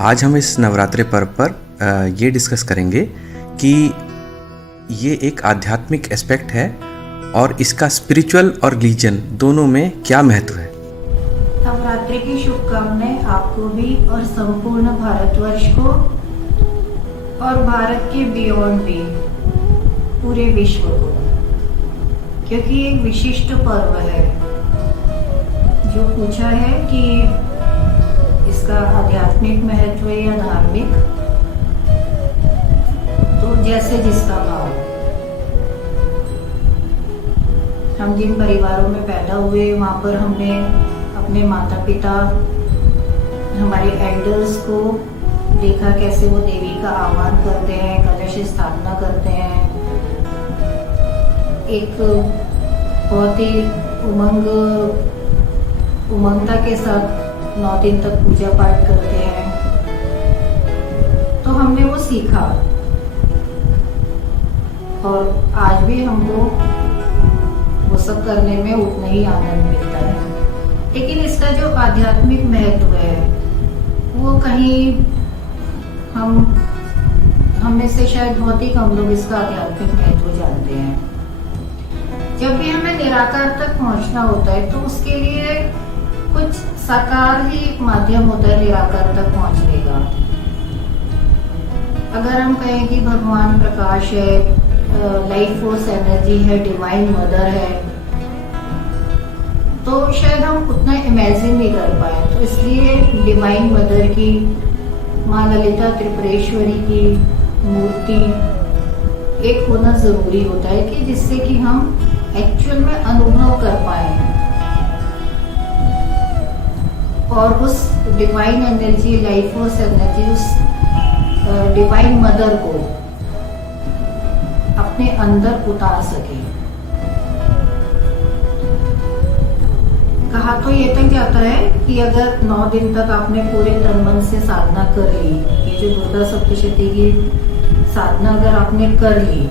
आज हम इस नवरात्रि पर्व पर ये डिस्कस करेंगे कि ये एक आध्यात्मिक एस्पेक्ट है और इसका स्पिरिचुअल और रिलीजन दोनों में क्या महत्व है। नवरात्रि की शुभकामनाएं आपको भी और संपूर्ण भारतवर्ष को और भारत के बियॉन्ड भी पूरे विश्व को, क्योंकि एक विशिष्ट पर्व है। जो पूछा है कि इसका आध्यात्मिक महत्व या धार्मिक, तो जैसे जिसका भाव। हम जिन परिवारों में पैदा हुए वहाँ पर हमने अपने माता पिता, हमारे एल्डर्स को देखा कैसे वो देवी का आह्वान करते हैं, कलश स्थापना करते हैं, एक बहुत ही उमंगता के साथ 9 दिन तक पूजा पाठ करते हैं। तो हमने वो सीखा और आज भी हमको वो सब करने में उतना ही आनंद मिलता है। लेकिन इसका जो आध्यात्मिक महत्व है वो कहीं हम में से शायद बहुत ही कम लोग इसका आध्यात्मिक महत्व जानते हैं। जब भी हमें निराकार तक पहुंचना होता है तो उसके लिए कुछ साकार ही एक माध्यम होता है निराकार तक पहुंचने का। अगर हम कहें कि भगवान प्रकाश है, लाइफ फोर्स एनर्जी है, डिवाइन मदर है, तो शायद हम उतना इमेजिन नहीं कर पाए। तो इसलिए डिवाइन मदर की, माँ ललिता त्रिपुरेश्वरी की मूर्ति एक होना जरूरी होता है कि जिससे कि हम एक्चुअल में अनुभव कर पाए और उस divine energy, life force energy, उस डिवाइन मदर को अपने अंदर उतार सके। कहा तो ये तक जाता है कि अगर 9 दिन तक आपने पूरे तन मन से साधना कर ली, ये जो दुर्गा सप्तशती की साधना अगर आपने कर ली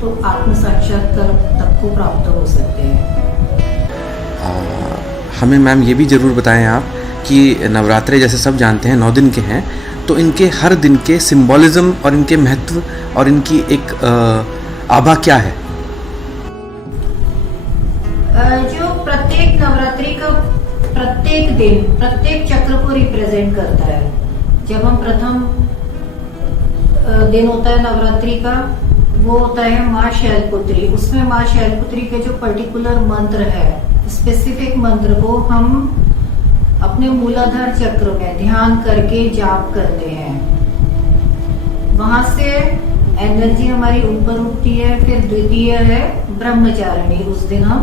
तो आत्म साक्षात्कार तक को प्राप्त हो सकते हैं। हमें मैम ये भी ज़रूर बताएं आप कि नवरात्रे जैसे सब जानते हैं 9 दिन के हैं, तो इनके हर दिन के सिंबॉलिज्म और इनके महत्व और इनकी एक आभा क्या है। जो प्रत्येक नवरात्रि का प्रत्येक दिन प्रत्येक चक्र को रिप्रेजेंट करता है। जब हम प्रथम दिन होता है नवरात्रि का, वो होता है माँ शैलपुत्री। उसमें माँ शैलपुत्री के जो पर्टिकुलर मंत्र है, स्पेसिफिक मंत्र को हम अपने मूलाधार चक्र में ध्यान करके जाप करते हैं। वहां से एनर्जी हमारी ऊपर उठती है। फिर द्वितीय है ब्रह्मचारिणी। उस दिन हम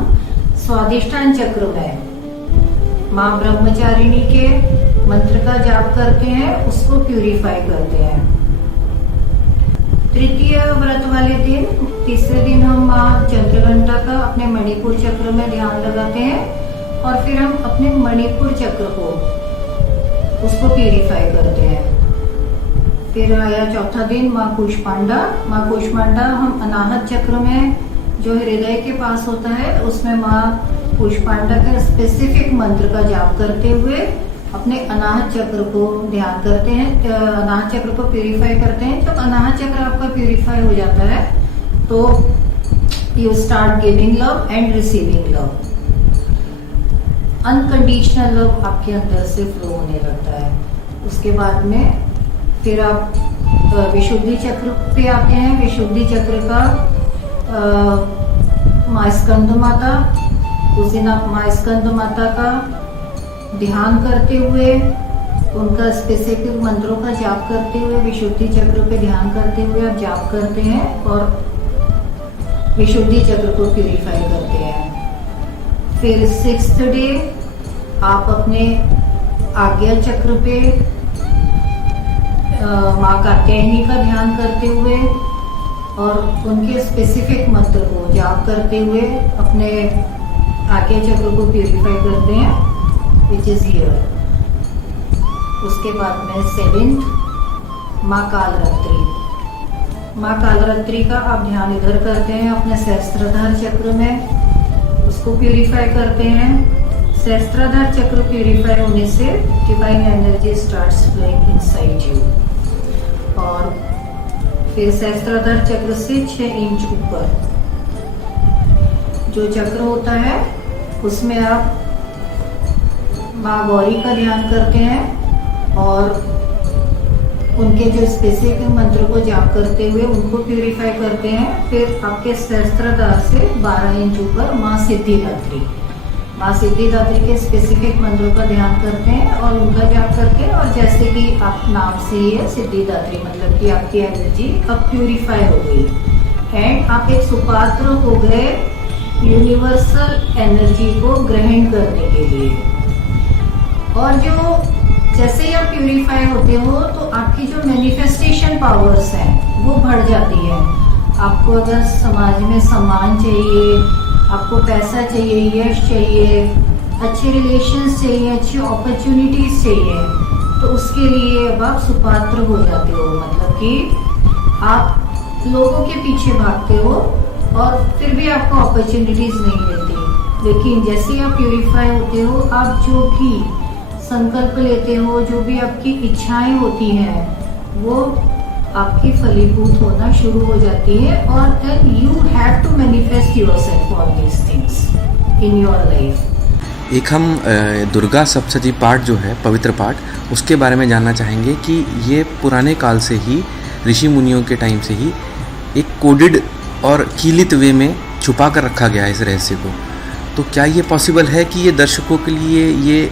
स्वादिष्ठान चक्र में माँ ब्रह्मचारिणी के मंत्र का जाप करते हैं, उसको प्यूरिफाई करते हैं। तृतीय व्रत वाले दिन, तीसरे दिन हम माँ चंद्रघंटा का अपने मणिपुर चक्र में ध्यान लगाते हैं और फिर हम अपने मणिपुर चक्र को उसको प्यूरिफाई करते हैं। फिर आया चौथा दिन माँ कूष्मांडा। माँ कूष्मांडा हम अनाहत चक्र में जो हृदय के पास होता है, उसमें माँ कूष्मांडा के स्पेसिफिक मंत्र का जाप करते हुए अपने अनाहत चक्र को ध्यान करते हैं, अनाहत चक्र को प्यूरिफाई करते हैं। जब अनाहत चक्र आपका प्यूरिफाई हो जाता है तो you start giving love and receiving love. Unconditional love आपके अंदर से फ्लो होने लगता है। उसके बाद में फिर आप विशुद्धि चक्र पे आते हैं। विशुद्धि चक्र का माँ स्कंद माता, उस दिन आप माँ स्कंद माता का ध्यान करते हुए, उनका स्पेसिफिक मंत्रों का जाप करते हुए, विशुद्धि चक्र पे ध्यान करते हुए आप जाप करते हैं और विशुद्धि चक्र को प्यूरिफाई करते हैं। फिर 6th डे आप अपने आज्ञा चक्र पे माँ कात्यायनी का ध्यान करते हुए और उनके स्पेसिफिक मंत्र को जाप करते हुए अपने आज्ञा चक्र को प्यूरिफाई करते हैं, विच इज हियर। उसके बाद में 7th माँ कालरात्रि। माँ कालरात्रि का आप ध्यान इधर करते हैं अपने सहस्त्रधार चक्र में, उसको प्यूरिफाई करते हैं। सहस्त्राधार चक्र प्यूरिफाई होने से divine energy starts flowing inside you. फिर सहस्त्राधार चक्र से 6 इंच ऊपर जो चक्र होता है उसमें आप माँ गौरी का ध्यान करते हैं और उनके जो स्पेसिफिक मंत्र को जाप करते हुए उनको प्यूरिफाई करते हैं। फिर आपके सहस्त्राधार से 12 इंच ऊपर माँ सिद्धिदात्री के स्पेसिफिक मंत्रों का ध्यान करते हैं और उनका जाप करते हैं। और जैसे कि आप नाम से ही है सिद्धिदात्री, मतलब कि आपकी एनर्जी अब प्यूरिफाई हो गई एंड आप एक सुपात्र हो गए यूनिवर्सल एनर्जी को ग्रहण करने के लिए। और जो जैसे ही आप प्यूरिफाई होते हो तो आपकी जो मैनिफेस्टेशन पावर्स हैं वो बढ़ जाती है। आपको अगर समाज में सम्मान चाहिए, आपको पैसा चाहिए, यश चाहिए, अच्छे रिलेशंस चाहिए, अच्छी अपॉर्चुनिटीज चाहिए, तो उसके लिए अब आप सुपात्र हो जाते हो। मतलब कि आप लोगों के पीछे भागते हो और फिर भी आपको अपॉर्चुनिटीज नहीं मिलती। लेकिन जैसे आप प्यूरिफाई होते हो, आप जो भी संकल्प लेते हो, जो भी आपकी इच्छाएं होती हैं वो आपकी फलीभूत होना शुरू हो जाती है। और then you have to manifest yourself all these things in your life. एक हम दुर्गा सप्तशती पाठ जो है, पवित्र पाठ, उसके बारे में जानना चाहेंगे कि ये पुराने काल से ही, ऋषि मुनियों के टाइम से ही एक कोडेड और कीलित वे में छुपा कर रखा गया है इस रहस्य को। तो क्या ये पॉसिबल है कि ये दर्शकों के लिए ये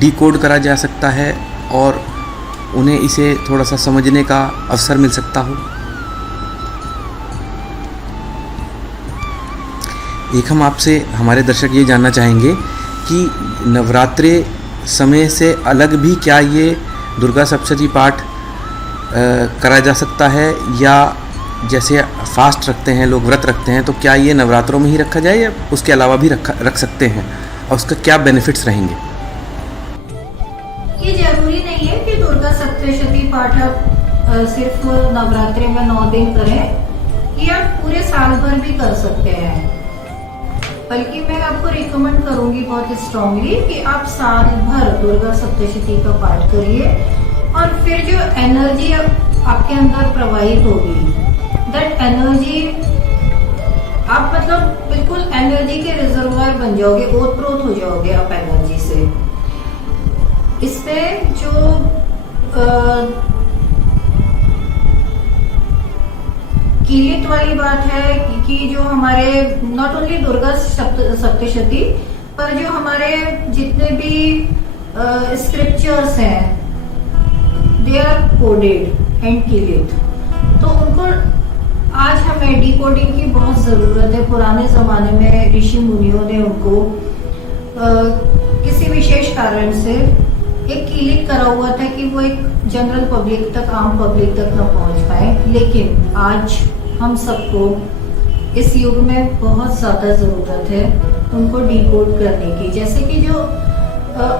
डिकोड करा जा सकता है और उन्हें इसे थोड़ा सा समझने का अवसर मिल सकता हो? एक हम आपसे, हमारे दर्शक ये जानना चाहेंगे कि नवरात्रे समय से अलग भी क्या ये दुर्गा सप्तशती पाठ करा जा सकता है, या जैसे फास्ट रखते हैं लोग, व्रत रखते हैं, तो क्या ये नवरात्रों में ही रखा जाए या उसके अलावा भी रख सकते हैं, और उसका क्या बेनिफिट्स रहेंगे? ये जरूरी नहीं है कि दुर्गा सप्तशती पाठ आप सिर्फ नवरात्रि में 9 दिन करें, ये आप पूरे साल भर भी कर सकते हैं। बल्कि मैं आपको रिकमेंड करूंगी बहुत स्ट्रांगली कि आप साल भर दुर्गा सप्तशती का पाठ करिए और फिर जो एनर्जी आपके अंदर प्रवाहित होगी, दैट एनर्जी आप मतलब बिल्कुल एनर्जी के रिजर्वायर बन जाओगे, ओतप्रोत हो जाओगे आप एनर्जी से। इसमें जो कीलित वाली बात है कि जो हमारे नॉट ओनली दुर्गा सप्तशती पर जो हमारे जितने भी स्क्रिप्चर्स हैं दे आर कोडेड एंड कीलित, तो उनको आज हमें डिकोडिंग की बहुत जरूरत है। पुराने जमाने में ऋषि मुनियों ने उनको किसी विशेष कारण से एक कीलित करा हुआ था कि वो एक जनरल पब्लिक तक, आम पब्लिक तक न पहुंच पाए। लेकिन आज हम सबको इस युग में बहुत ज्यादा जरूरत है उनको डिकोड करने की। जैसे कि जो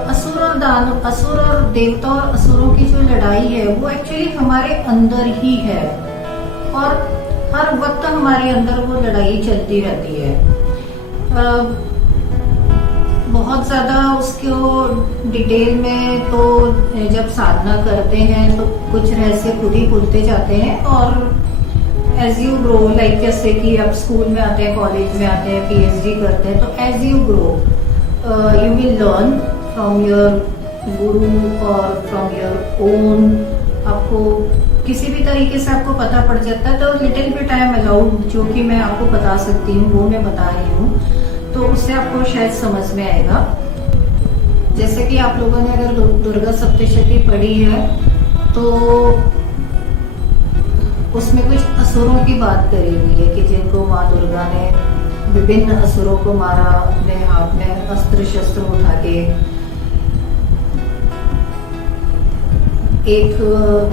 असुर और देवता और असुरों की जो लड़ाई है वो एक्चुअली हमारे अंदर ही है और हर वक्त हमारे अंदर वो लड़ाई चलती रहती है। बहुत ज्यादा उसको डिटेल में तो जब साधना करते हैं तो कुछ रहस्य खुद ही खुलते जाते हैं। और एज यू ग्रो, लाइक जैसे कि आप स्कूल में आते हैं, कॉलेज में आते हैं, पीएचडी करते हैं, तो as you grow you will learn from your guru और फ्रॉम योर ओन। आपको किसी भी तरीके से आपको पता पड़ जाता है, तो little bit I am allowed, जो कि मैं आपको बता सकती हूँ वो मैं बता रही हूँ, तो उससे आपको शायद समझ में आएगा। जैसे कि आप लोगों ने अगर दुर्गा सप्तशती पढ़ी है तो उसमें कुछ असुरों की बात करी हुई है कि जिनको माँ दुर्गा ने विभिन्न असुरों को मारा, अपने हाथ में अस्त्र शस्त्र उठा के। एक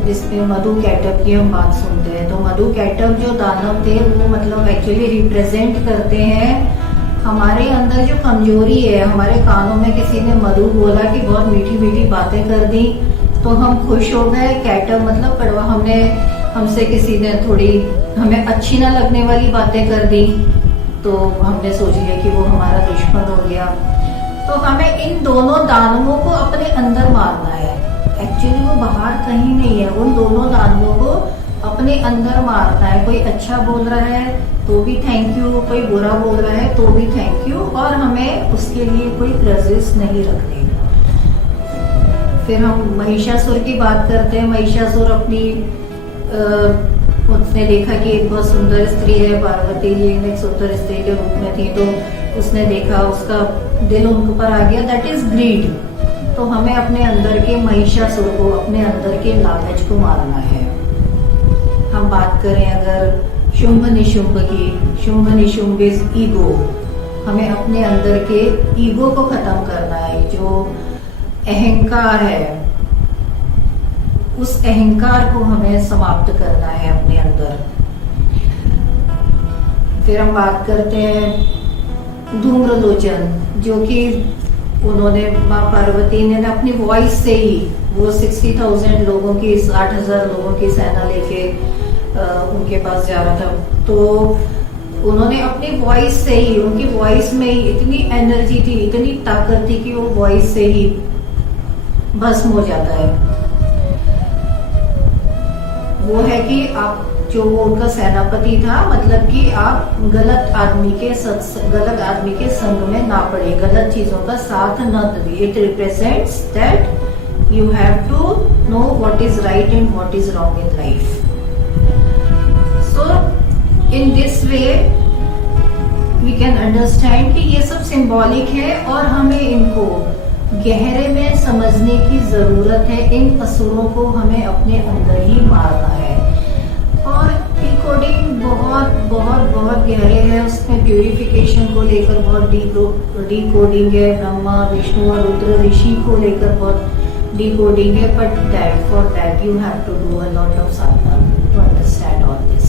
जिसमें मधु कैटअप की हम बात सुनते हैं, तो मधु कैटअप जो दानव थे वो मतलब एक्चुअली रिप्रेजेंट करते हैं हमारे अंदर जो कमजोरी है। हमारे कानों में किसी ने मधु बोला कि बहुत मीठी मीठी बातें कर दी तो हम खुश हो गए। कैटअप मतलब कड़वा, हमसे किसी ने थोड़ी हमें अच्छी ना लगने वाली बातें कर दी तो हमने सोच लिया कि वो हमारा दुश्मन हो गया। तो हमें इन दोनों दानवों को अपने अंदर मारना है। एक्चुअली वो बाहर कहीं नहीं है, उन दोनों दानवों को अपने अपने अंदर मारना है। कोई अच्छा बोल रहा है तो भी थैंक यू, कोई बुरा बोल रहा है तो भी थैंक यू, और हमें उसके लिए कोई ग्रजेस नहीं रखने। फिर हम महिषासुर की बात करते हैं। महिषासुर अपनी उसने देखा कि एक बहुत सुंदर स्त्री है, पार्वती जी एक सुंदर स्त्री के रूप में थी, तो उसने देखा, उसका दिल उनके ऊपर आ गया, दैट इज ग्रीड। तो हमें अपने अंदर के महिषासुर को, अपने अंदर के लालच को मारना है। हम बात करें अगर शुंभ निशुंभ की, शुंभ निशुंभ इज ईगो। हमें अपने अंदर के ईगो को खत्म करना है। जो अहंकार है, उस अहंकार को हमें समाप्त करना है अपने अंदर। फिर हम बात करते हैं धूम्रलोचन, जो कि उन्होंने माँ पार्वती ने अपनी वॉइस से ही, वो 60,000 लोगों की, 60,000 लोगों की सेना लेके उनके पास जा रहा था, तो उन्होंने अपनी वॉइस से ही, उनकी वॉइस में ही इतनी एनर्जी थी, इतनी ताकत थी कि वो वॉइस से ही भस्म हो जाता है। वो है कि आप, जो वो उनका सेनापति था, मतलब कि आप गलत आदमी के संग में ना पड़े, गलत चीजों का साथ न दे। It represents that you have to know what is right and what is wrong in life. So in this way we can understand कि ये सब सिंबॉलिक है और हमें इनको गहरे में समझने की जरूरत है। इन असुरों को हमें अपने अंदर ही मारना है। और डिकोडिंग बहुत बहुत बहुत गहरे है, उसमें प्यूरिफिकेशन को लेकर बहुत डिकोडिंग है, ब्रह्मा विष्णु और रुद्र ऋषि को लेकर बहुत डिकोडिंग है। But that for that you have to do a lot of sadhana to understand all this.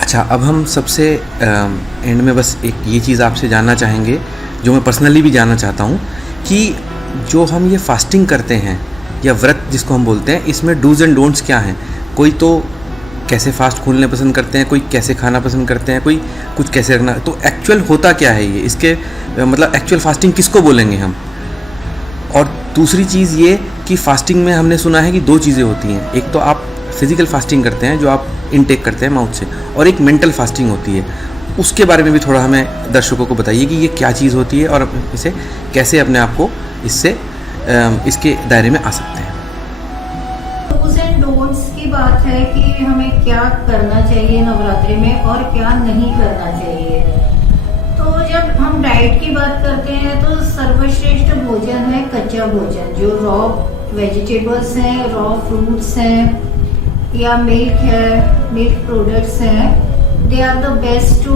अच्छा, अब हम सबसे एंड में बस एक ये चीज़ आपसे जानना चाहेंगे, जो मैं पर्सनली भी जानना चाहता हूँ, कि जो हम ये फास्टिंग करते हैं या व्रत जिसको हम बोलते हैं, इसमें डूज एंड डोंट्स क्या हैं? कोई तो कैसे फास्ट खोलने पसंद करते हैं, कोई कैसे खाना पसंद करते हैं, कोई कुछ कैसे रखना, तो एक्चुअल होता क्या है ये, इसके मतलब एक्चुअल फास्टिंग किसको बोलेंगे हम? और दूसरी चीज़ ये कि फास्टिंग में हमने सुना है कि दो चीज़ें होती हैं, एक तो आप फिजिकल फास्टिंग करते हैं जो आप इनटेक करते हैं माउथ से, और एक मेंटल फास्टिंग होती है। उसके बारे में भी थोड़ा हमें दर्शकों को बताइए कि ये क्या चीज़ होती है और इसे कैसे अपने आप को इससे इसके दायरे में आ सकते हैं। डूज एंड डोंट्स की बात है कि हमें क्या करना चाहिए नवरात्रि में और क्या नहीं करना चाहिए। तो जब हम डाइट की बात करते हैं तो सर्वश्रेष्ठ भोजन है कच्चा भोजन, जो रॉ वेजिटेबल्स हैं, रॉ फ्रूट्स हैं या मिल्क है, मिल्क प्रोडक्ट्स हैं, they are the best to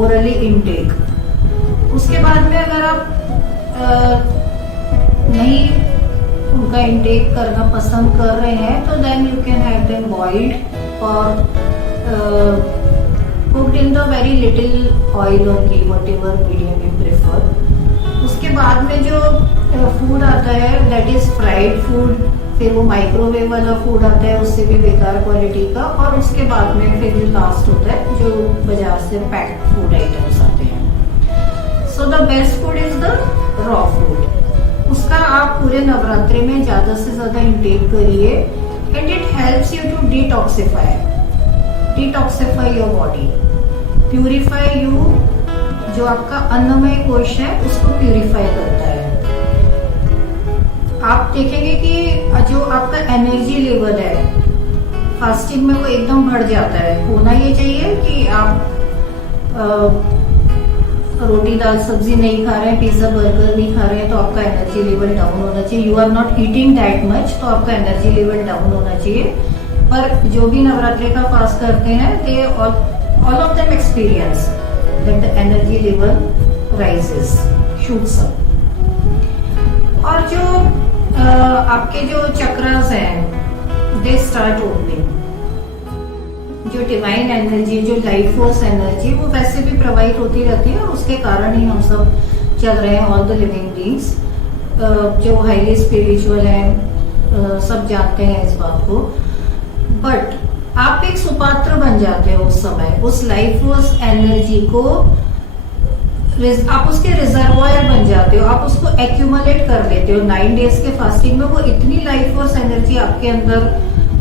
orally intake. उसके बाद में अगर आप नहीं उनका इनटेक करना पसंद कर रहे हैं तो then you can have them boiled और cooked in the very little oil और ghee, whatever medium you prefer. उसके बाद में जो फूड आता है दैट इज फ्राइड फूड, फिर वो माइक्रोवेव वाला फूड आता है, उससे भी बेकार क्वालिटी का, और उसके बाद में फिर लास्ट होता है जो बाजार से पैक्ड फूड आइटम्स आते हैं। So the best food is the raw food. उसका आप पूरे नवरात्रि में ज्यादा से ज्यादा इंटेक करिए and it helps you to detoxify your body, purify you. जो आपका अन्नमय कोश है उसको प्यूरिफाई करता है। आप देखेंगे कि जो आपका एनर्जी लेवल है फास्टिंग में वो एकदम बढ़ जाता है। होना ये चाहिए कि आप रोटी दाल सब्जी नहीं खा रहे हैं, पिज्जा बर्गर नहीं खा रहे हैं, तो आपका एनर्जी लेवल डाउन होना चाहिए। You are not eating that much, तो आपका एनर्जी लेवल डाउन होना चाहिए। पर जो भी नवरात्रि का फास्ट करते हैं they all of them experience that the energy level rises, shoots up. और जो आपके जो चक्रास हैं दे स्टार्ट ओपनिंग। जो डिवाइन एनर्जी, जो लाइफ फोर्स एनर्जी, वो वैसे भी प्रोवाइड होती रहती है और उसके कारण ही हम सब चल रहे हैं। ऑल द लिविंग बीइंग्स जो हाईली स्पिरिचुअल हैं सब जानते हैं इस बात को। बट आप एक सुपात्र बन जाते हो उस समय, उस लाइफ फोर्स एनर्जी को आप उसके रिजर्वायर बन जाते हो, आप उसको एक्यूमुलेट कर लेते हो। 9 डेज के फास्टिंग में वो इतनी लाइफ फोर्स एनर्जी आपके अंदर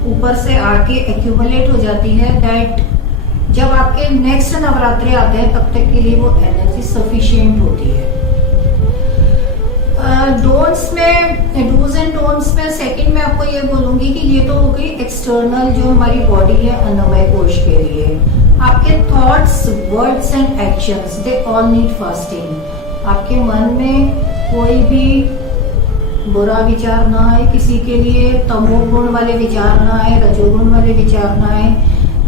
ऊपर से आके एक्यूमुलेट हो जाती है, दैट जब आपके नेक्स्ट नवरात्रि आते हैं तब तक के लिए वो एनर्जी सफिशिएंट होती है। डोंट्स में, डूज एंड डोंट्स में सेकंड में आपको ये बोलूंगी कि ये तो हो गई एक्सटर्नल जो हमारी बॉडी है अन्नमय कोश के लिए। आपके thoughts, words and actions they all need fasting. आपके मन में कोई भी बुरा विचार ना आए, किसी के लिए तमोगुण वाले विचार ना आए, रजोगुण वाले विचार ना आए।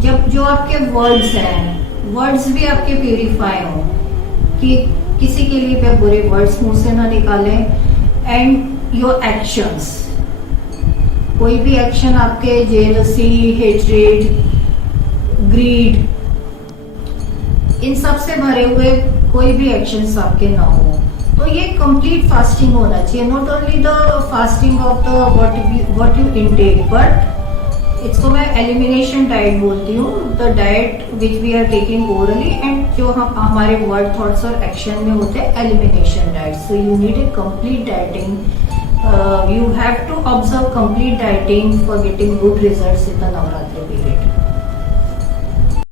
जब जो आपके वर्ड्स हैं, वर्ड्स भी आपके प्यूरिफाई हो, कि किसी के लिए भी बुरे वर्ड्स मुंह से ना निकालें। एंड योर एक्शंस, कोई भी एक्शन आपके जेलसी, हेट्रेड, ग्रीड, इन सब से भरे हुए कोई भी एक्शंस आपके ना हो, तो ये कंप्लीट फास्टिंग होना चाहिए। Not only the fasting of the what you intake, but इसको मैं एलिमिनेशन डाइट बोलती हूँ, the diet which we are taking orally and जो हम हमारे वर्ड, थॉट्स और एक्शन में होते हैं elimination diet. So you need a complete dieting, you have to observe complete dieting for getting good results in the Navratri period.